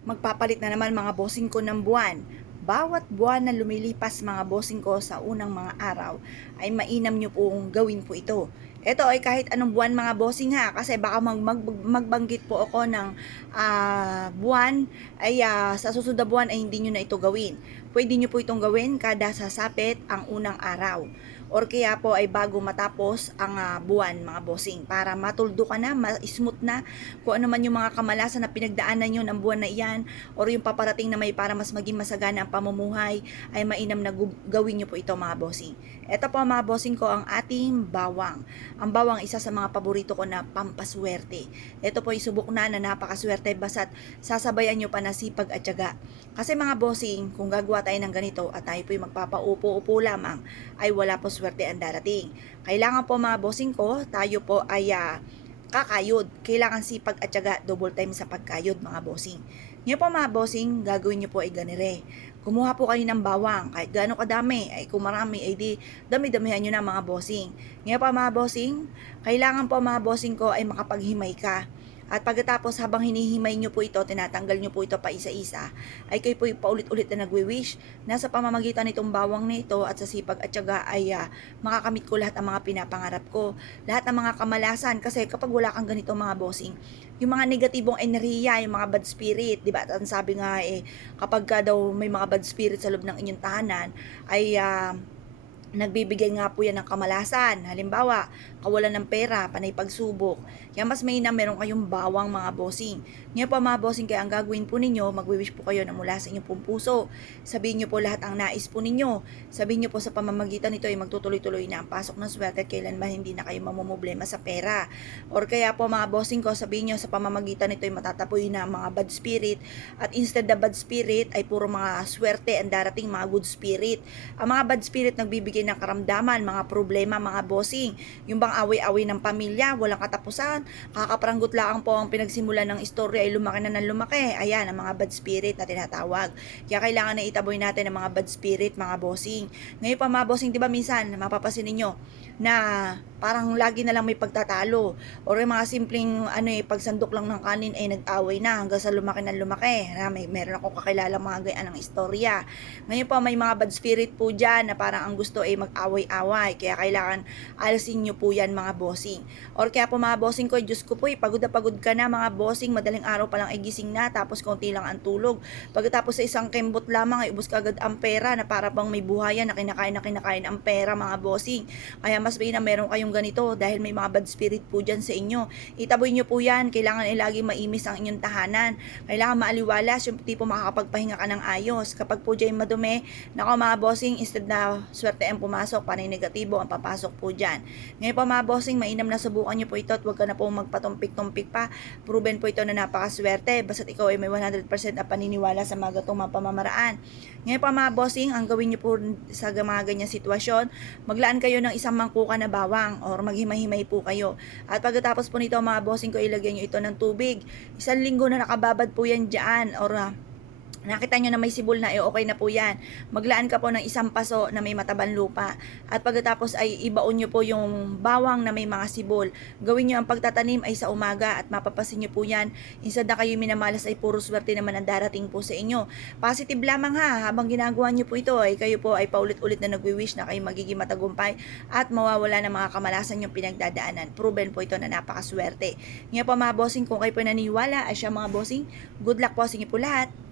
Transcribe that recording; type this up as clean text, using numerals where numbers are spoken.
Magpapalit na naman mga bossing ko ng buwan. Bawat buwan na lumilipas mga bossing ko sa unang mga araw ay mainam nyo pong gawin po ito. Ito ay kahit anong buwan mga bossing ha, kasi baka magbanggit po ako ng buwan ay sa susunod na buwan ay hindi nyo na ito gawin. Pwede nyo po itong gawin kada sasapit ang unang araw or kaya po ay bago matapos ang buwan mga bossing para matuldo ka na, ma-smooth na kung ano man yung mga kamalasan na pinagdaanan nyo ng buwan na iyan or yung paparating na may para mas maging masagana ang pamumuhay ay mainam na gawin nyo po ito mga bossing. Ito po mga bossing ko ang ating bawang. Ang bawang isa sa mga paborito ko na pampaswerte. Ito po isubok na napakaswerte basta't sasabayan nyo pa na sipag at tiyaga. Kasi mga bossing, kung gagawa tayo ng ganito at tayo po magpapaupo-upo lamang, ay wala po swerte ang darating. Kailangan po mga bossing ko, tayo po ay kakayod. Kailangan sipag at tiyaga, double time sa pagkayod mga bossing. Ngayon po mga bossing, gagawin nyo po ay ganire. Kumuha po kayo ng bawang, kahit gaano kadami, ay kung marami, ay di dami-damihan nyo na mga bossing. Ngayon po mga bossing, kailangan po mga bossing ko ay makapaghimay ka. At pagkatapos habang hinihimay nyo po ito, tinatanggal nyo po ito pa isa-isa, ay kayo po paulit-ulit na nagwi-wish na sa pamamagitan nitong bawang na ito at sa sipag at tiyaga ay makakamit ko lahat ng mga pinapangarap ko. Lahat ng mga kamalasan kasi kapag wala kang ganito mga bossing, yung mga negatibong enerhiya, yung mga bad spirit, di ba? At sabi nga kapag ka daw may mga bad spirit sa loob ng inyong tahanan, ay nagbibigay nga po yan ng kamalasan. Halimbawa, kawalan ng pera, panay pagsubok. Kaya mas mainam meron kayong bawang mga bossing. Ngayon po mga bossing, kaya ang gagawin po ninyo, magwi-wish po kayo na mula sa inyong pong puso. Sabihin nyo po lahat ang nais po ninyo. Sabihin nyo po sa pamamagitan nito ay magtutuloy-tuloy na ang pasok ng swerte at kailanman hindi na kayo mamumblema sa pera. Or kaya po mga bossing ko, sabihin nyo sa pamamagitan nito ay matatapoy na ang mga bad spirit at instead na bad spirit ay puro mga swerte ang darating mga good spirit. Ang mga bad spirit nagbibigay ng karamdaman, mga problema, mga bossing. Yung bang away-away ng pamilya, walang katapusan, kakapranggot lang po ang pinagsimulan ng istorya ay lumaki na ng lumaki. Ayan, ang mga bad spirit na tinatawag. Kaya kailangan na itaboy natin ang mga bad spirit, mga bossing. Ngayon pa mga bossing, di ba minsan, mapapasin ninyo na parang lagi na lang may pagtatalo or yung mga simpleng pagsandok lang ng kanin ay nag-away na hanggang sa lumaki ng lumaki. Meron ako kakilala mga ganyan ng istorya. Ngayon pa may mga bad spirit po dyan na parang ang gusto ay mag-away-away. Kaya kailangan alisin nyo po yan mga bossing. Or kaya po mga bossing ko, Diyos ko po pagod na pagod ka na mga bossing, madaling araw pa lang ay gising na tapos konti lang ang tulog. Pagkatapos sa isang kembot lamang ay ubos ka agad ang pera na para bang may buhayan na kinakain ang pera mga bossing. Kaya mas na meron kayong ganito dahil may mga bad spirit po dyan sa inyo. Itaboy nyo po yan. Kailangan ay lagi maimis ang inyong tahanan. Kailangan maaliwalas yung tipo makakapagpahinga ka ng ayos. Kapag po dyan madumi, nako mga bossing, instead na swerte ang pumasok, panay negatibo ang papasok po dyan. Ngayon po mga bossing, mainam na subukan nyo po ito at huwag ka na po magpatumpik-tumpik pa. Proven po ito na napakaswerte. Basta't ikaw ay may 100% na paniniwala sa mga gatong mga pamamaraan. Ngayon po mga bossing, ang gawin nyo po sa mga ganyan sitwasyon, maglaan kayo ng isang mangkuka na bawang or maghimay-himay po kayo. At pagkatapos po nito mga bossing ko, ilagyan nyo ito ng tubig. 1 linggo na nakababad po yan dyan or nakita nyo na may sibol na, okay na po yan. Maglaan ka po ng 1 paso na may matabang lupa. At pagkatapos ay ibaon nyo po yung bawang na may mga sibol. Gawin nyo ang pagtatanim ay sa umaga at mapapasin nyo po yan. Instead na kayo minamalas ay puro swerte naman ang darating po sa inyo. Positive lamang ha, habang ginagawa nyo po ito ay kayo po ay paulit-ulit na nagwi-wish na kayo magiging matagumpay at mawawala ng mga kamalasan yung pinagdadaanan. Proven po ito na napakaswerte. Ngayon po mga bossing, kung kayo po naniniwala ay siya mga bossing, good luck po sa inyo po lahat.